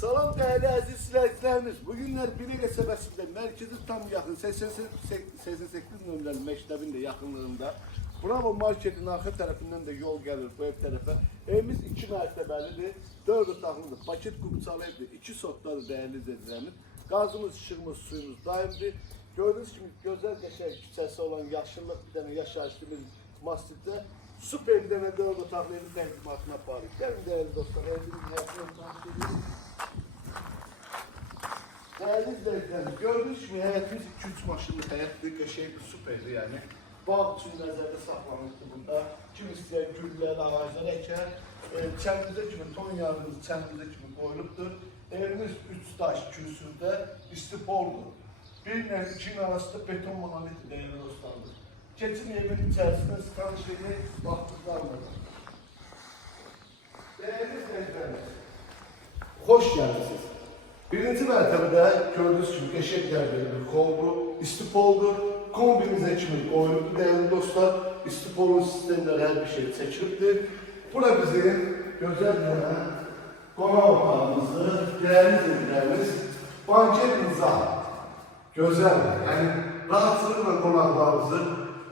Salam değerli aziz izleyicilerimiz. Bugünler Binegöl Sebesi'nde merkezi tam yakın 88 nömrəli məktəbin de yakınlığında. Bravo marketin arka tarafından da yol gelir bu ev tarafa. Evimiz 2 mərtəbəlidir, 4 otaqlıdır. Paket qubçalı evdir, 2 sotları değerli izleyicilerimiz. Gazımız, işığımız, suyumuz daimdir. Gördüğünüz gibi güzel qəşəng küçəsi olan yaşıllıq bir dənə yaşayışlı masjiddə süper bir dənə 4 otaqlı evin təqdimatına aparıq. Gəlin değerli dostlar, evimizin həyatını tanış edirik. Değerli izleyicilerimiz, gördüğünüz gibi hayatımız 2-3 maşınlı hayatdır, qəşəng bir süperdir yani. Bağ üçün nəzərdə saxlanmışdı burada. Kim istəyər güllər, ağaclar əkər. Çəndizə kimi, ton yarımız çəndizə kimi qoyulubdur. Evimiz 3 daş kürsüdə istipoldur. 1 ilə 2'nin arasında beton monolitdir değerli dostlarımız. Keçin evin içərisində tanış edək, baxdıqlarımız. Değerli izleyicilerimiz, hoş geldiniz. Birinci mərtəbədə gördüğünüz gibi qəşəng yerli bir kolbu, istipoldur. Kombimize kimi qoyulubdur değerli dostlar. İstipolun sistemləri hər bir şey çəkilibdir. Bura bizim gözəl bir qonaq otağımızdır. Değerli izləyicilərimiz, banket nizam. Gözəl, yəni rahatlıqla qonaqlarınızı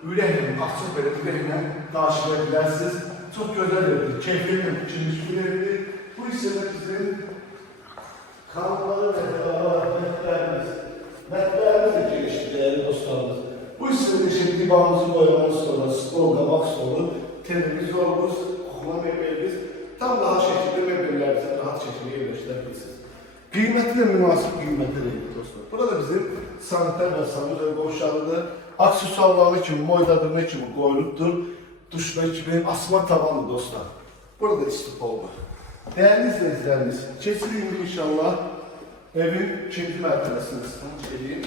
ürəklə, açıq belə ürəklə qarşılaya bilərsiniz. Çox gözəl evdir, keyfiylə biçilmiş bir evdir. Bu isə bizim kanalları və mətbələrimiz de gelişti değerli dostlarımız. Bu isimde şimdi dibağımızı koymadan sonra stol, qabaq stolu, televizorumuz, kuklama mebelimiz tam daha şekilde mebellerimizi rahat şekilde yerleştirebilirsiniz. Kıymeti de münasip kıymeti değil dostlar. Burada bizim saniter ve saniter boşalıdır. Aksesuarları kimi, moydadırma kimi koyulubdur. Duşla kimi asma tavanlı dostlar. Burada istipol var. Değerli izleyicilerimiz, kesinlikle inşallah evin 2. mərtəbəsini tanış edeyim.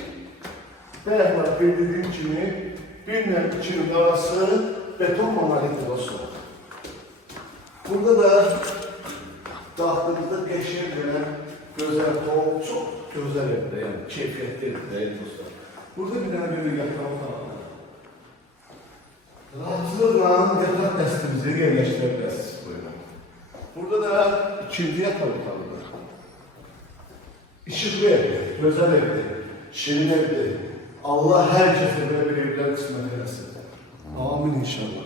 Bəyəklər bildiğim kimi 1 ilə 2'nin arası beton monolitdir dostlar. Burada da daxilində qəşəng gələn gözəl hol, çox gözəl evdir, yəni keyfiyyətli evdir dostlar. Burada bir dənə böyle yatağı var. Rahatlıqla yatak dəstimizi yerləşdirə bilərsiniz buyurun. Burada da 2. yatak otağıdır. İşıklı evdir, güzel evdir, şirin evdir. Allah herkese böyle bir evler kısmet eylesin. Amin inşallah.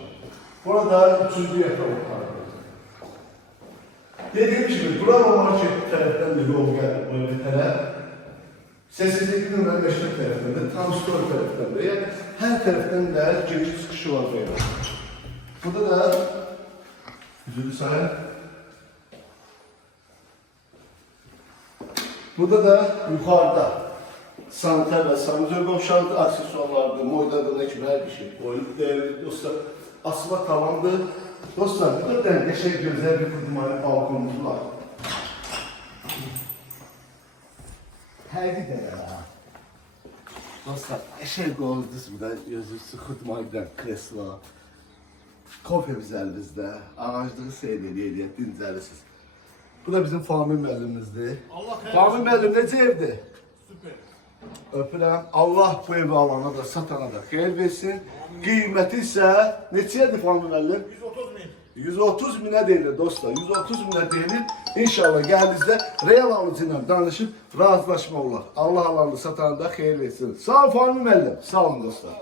Burada 3. yatak otağıdır. Dediğim gibi Bravo Market taraftan da yol geldi bu eve taraf. Sessizlikli nömrə 5 taraftan da, tam store taraftan da. Yani her taraftan da giriş çıkışı var böyle. Burada da yüzülü sahip. Burada da yukarıda saniter ve sanitör boşaltı aksesuarlardı, moydadığına gibi her bir şey koyup değerli dostlar. Asma tavandı. Dostlar burada da geçen güzel bir kudumayı balkonumuz var. Her gider ya. Dostlar eşek olduz burada gözüksü kudumaydan kresla. Kofemiz elimizde, ağaclığı seyrediyor, dincəlisiniz. Bu da bizim Fahmi müəllimimizdir. Fahmi müəllim necə evdir? Süper. Öpürəm. Allah bu evi alana da, satana da xeyir versin. Qiyməti isə neçədir Fahmi müəllim? 130 bin. 130 minə deyilir dostlar. 130 minə deyilir. İnşallah gəldinizdə real alıcı ilə danışıb razılaşma olar. Allah alanı satana da xeyir versin. Sağ ol Fahmi müəllim. Sağ olun dostlar.